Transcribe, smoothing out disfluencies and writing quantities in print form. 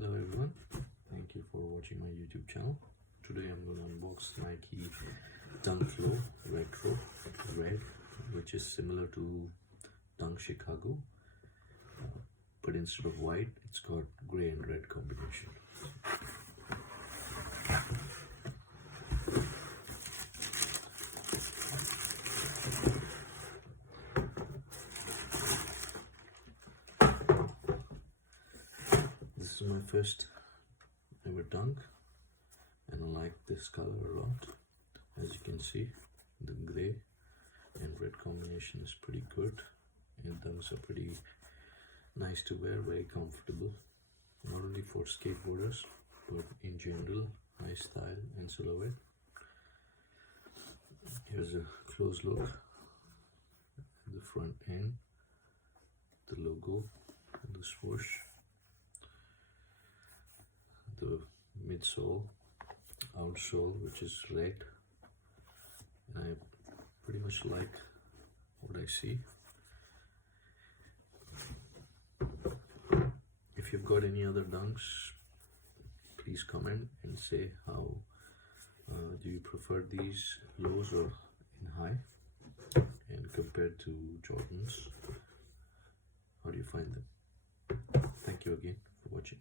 Hello everyone, thank you for watching my YouTube channel. Today I'm going to unbox Nike Dunk Low Retro Red, which is similar to Dunk Chicago, but instead of white it's got grey and red combination. This is my first ever dunk and I like this color a lot. As you can see, the grey and red combination is pretty good, and dunks are pretty nice to wear, very comfortable, not only for skateboarders but in general, nice style and silhouette. Here's a close look at the front end, the logo and the swoosh, the midsole, outsole which is red, and I pretty much like what I see. If you've got any other dunks, please comment and say how do you prefer these lows or in high, and compared to Jordans, how do you find them? Thank you again for watching.